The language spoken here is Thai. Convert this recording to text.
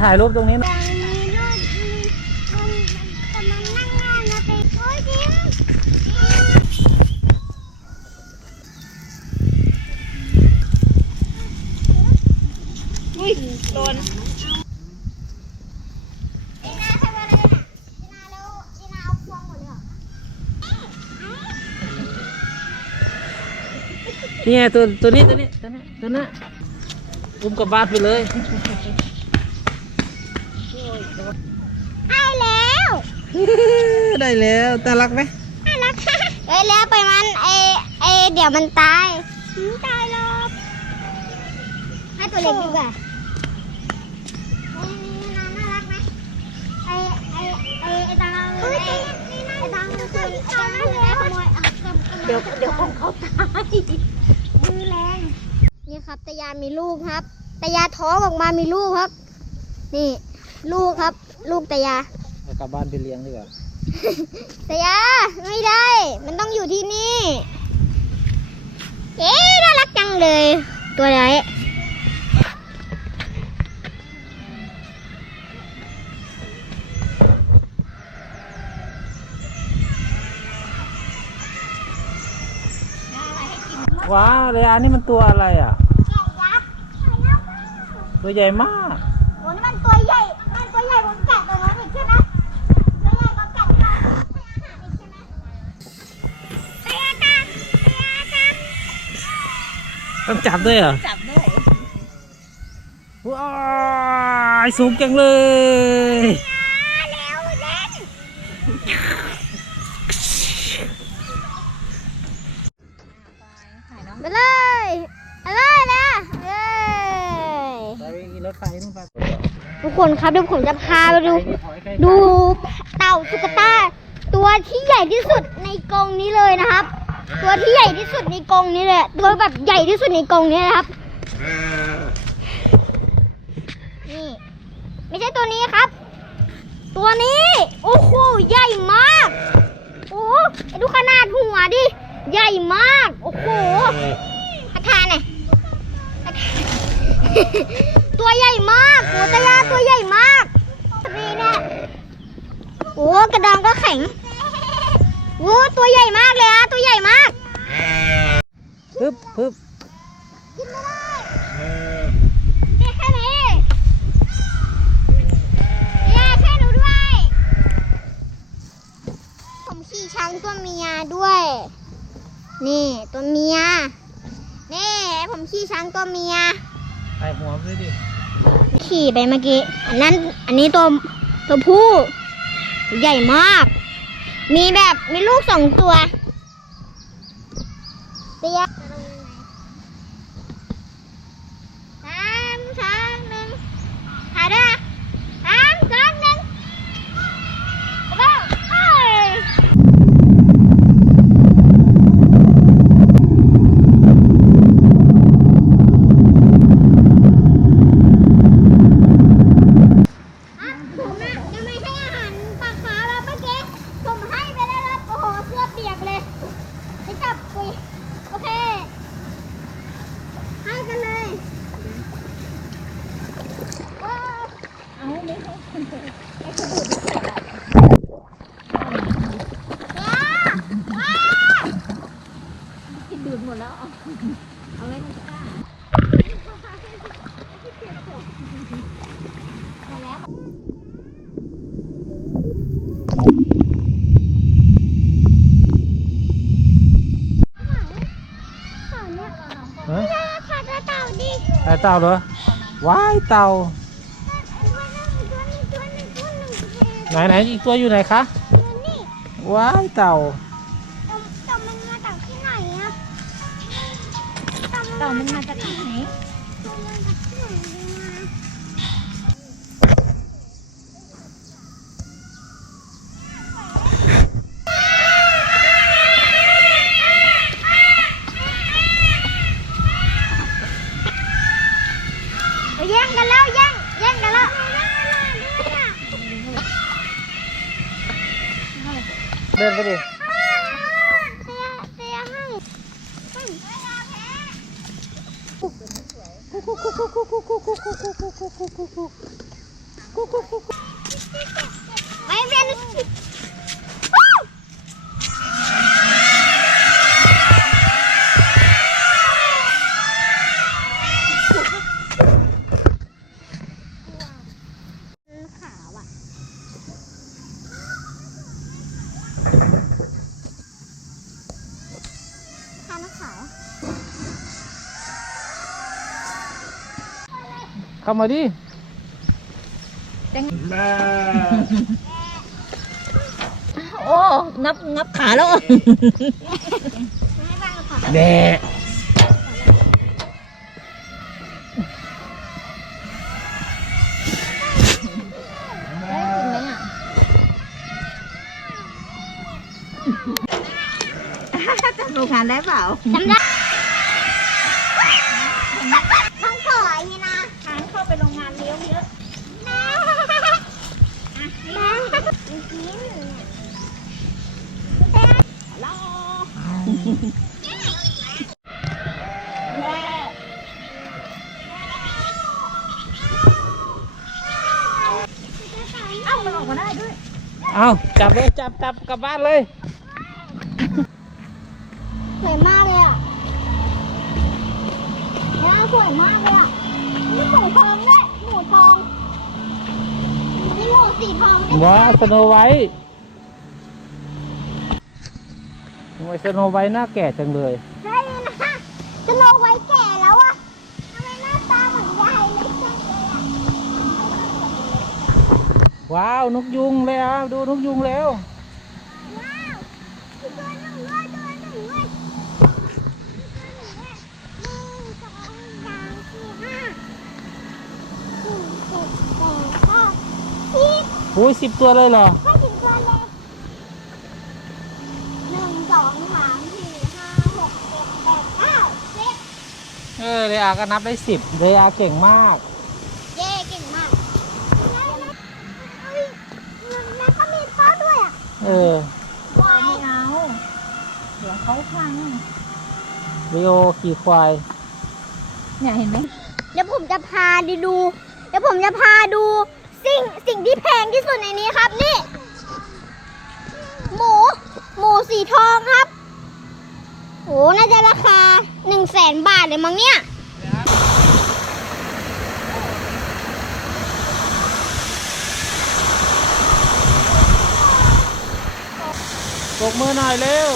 ถ่ายรูปตรงนี้หน่อยยังมีรูปมีมันกำลังนั่งงานนะไปโอ้ยจิมอุ้ยโดนจีน่าทำอะไรน่ะจีน่าแล้วจีน่าเอาพวงหมดเลยเหรอนี่ไงตัวตัวนี้ตัวนี้ตัวนี้ตัวนี้อุ้มกลับบ้านไปเลย ให้แล้ว ได้แล้วน่ารักไหมน่ารักเอ้ยแล้วไปมันเอเอเดี๋ยวมันตายหืมตายหรอกให้ตัวเล็กดีกว่าเอ้ยนี่น่าน่ารักไหมไอไอไอไอตังไอไอตังคือไอตังคือไอขโมยอะขโมยเดี๋ยวเดี๋ยวของเขาตายมือแรงนี่ครับตายามีลูกครับตายาท้องออกมามีลูกครับ นี่ ลูกครับ ลูกตายาเอากลับบ้านไปเลี้ยงดีกว่าตายาไม่ได้ มันต้องอยู่ที่นี่ เอ๊ะน่ารักจังเลย ตัวไหนว้าวเรียนี่มันตัวอะไรอะยักษ์ใช่แล้วค่ะ ตัวใหญ่มาก โอ้นี่มันตัวใหญ่มัน ตัวใหญ่กว่าแกะตัวนั้นอีกใช่ไหมตัวใหญ่กว่าแกะตัวนั้นให้อาหารอีกใช่ไหมไปอากันไปอากันต้องจับด้วยเหรอจับด้วยว้ายสูงจังเลยมาเร็วเล่นถ่ายน้องไปเลยไปเลยนะเย้ไปกินรถไฟนู่นไป ทุกคนครับเดี๋ยวผมจะพาไปดู ดูเต่าตุ๊กตา ตัวที่ใหญ่ที่สุดในกรงนี้เลยนะครับ ตัวที่ใหญ่ที่สุดในกรงนี้เลยตัวแบบใหญ่ที่สุดในกรงนี้นะครับนี่ไม่ใช่ตัวนี้ครับ ตัวนี้โอ้โหใหญ่มากโอ้ดูขนาดหัวดิใหญ่มาก โอ้โหอาคารหน่อยอาคาร ตัวใหญ่มากโอ้ตายาตัวใหญ่มากนี่เนี่ยโอ้กระดองก็แข็งโอ้ตัวใหญ่มากเลยอะตัวใหญ่มาก ปึ๊บปึ๊บกินไม่ได้แค่แค่นี้ย่าช่วยหนูด้วย ผมขี่ช้างตัวเมียด้วย นี่ตัวเมีย นี่ผมขี่ช้างตัวเมีย ถ่ายหัวไปด้วยดิ ขี่ไปเมื่อกี้ อันนั้น อันนี้ตัวตัวผู้ ใหญ่มาก มีแบบมีลูกสองตัวเตี้ยสามสองหนึ่งถ่ายด้วยนะสามสองหนึ่งแล้วก็เอ้ยอะผมอะยังไม่ให้อาหารปลาขาวแล้วเมื่อกี้ผมให้ไปแล้วครับโอ้โหเสื้อเปียกเลยไปจับปุยโอเค ให้กันเลยว้าว เอาไม่ให้คนเดียวให้คนอื่นไม่ใส่บาตร ว้าว กินดูดหมดแล้ว เอาไว้ในตะกร้าเขาเนี่ยฮะไม่ได้ขาดเต่าดิถ่ายเต่าเหรอว้ายเต่า ไหนไหนอีกตัวอยู่ไหนคะตัวนี่ว้ายเต่าเต่าเต่ามันมาจากที่ไหนอะเต่ามันเต่ามันมาจากที่ไหน เดินไปดิไม่เป็น เข้ามาดิโอ้งับงับขาแล้วให้บ้างก่อนแดะได้กินไหมอะจำโรงงานได้เปล่าจำได้ เอ้ามันออกมาได้ด้วยเอาจับเลยจับจับกลับบ้านเลยสวยมากเลยอะแม่สวยมากเลยอะนี่หมูทองด้ว สีทองด้วยว้าสโนไวท์ทำไมสโนไวท์หน้าแก่จังเลย ใช่นะจะโลไว้แก่แล้วอะทำไมหน้าตาเหมือนยายเลยจังเลยอะว้าวนกยุงเลยอะดูนกยุงแล้วว้าวอีกตัวหนึ่งด้วยตัวหนึ่งด้วยหนึ่งสองสามสี่ห้าหนึ่งเจ็ดแปดเก้า สิบอุ้ยสิบตัวเลยเหรอ ให้ถึงตัวเลยหนึ่งสองสามสี่ห้าหกเจ็ดแปดเก้าสิบเออเรอาก็นับได้สิบเรอาเก่งมาก เย้เก่งมากเฮ้ยแล้วก็มีข้าวด้วยอะเออควายไม่เอาเดี๋ยวเขาพังเรโอขี่ควาย เนี่ยเห็นไหม เดี๋ยวผมจะพา đi ดู เดี๋ยวผมจะพาดู สิ่งสิ่งที่แพงที่สุดในนี้ครับนี่ หมู หมูสีทองครับโหน่าจะราคาหนึ่งแสนบาทเลยมั้งเนี่ยปรบมือหน่อยเร็ว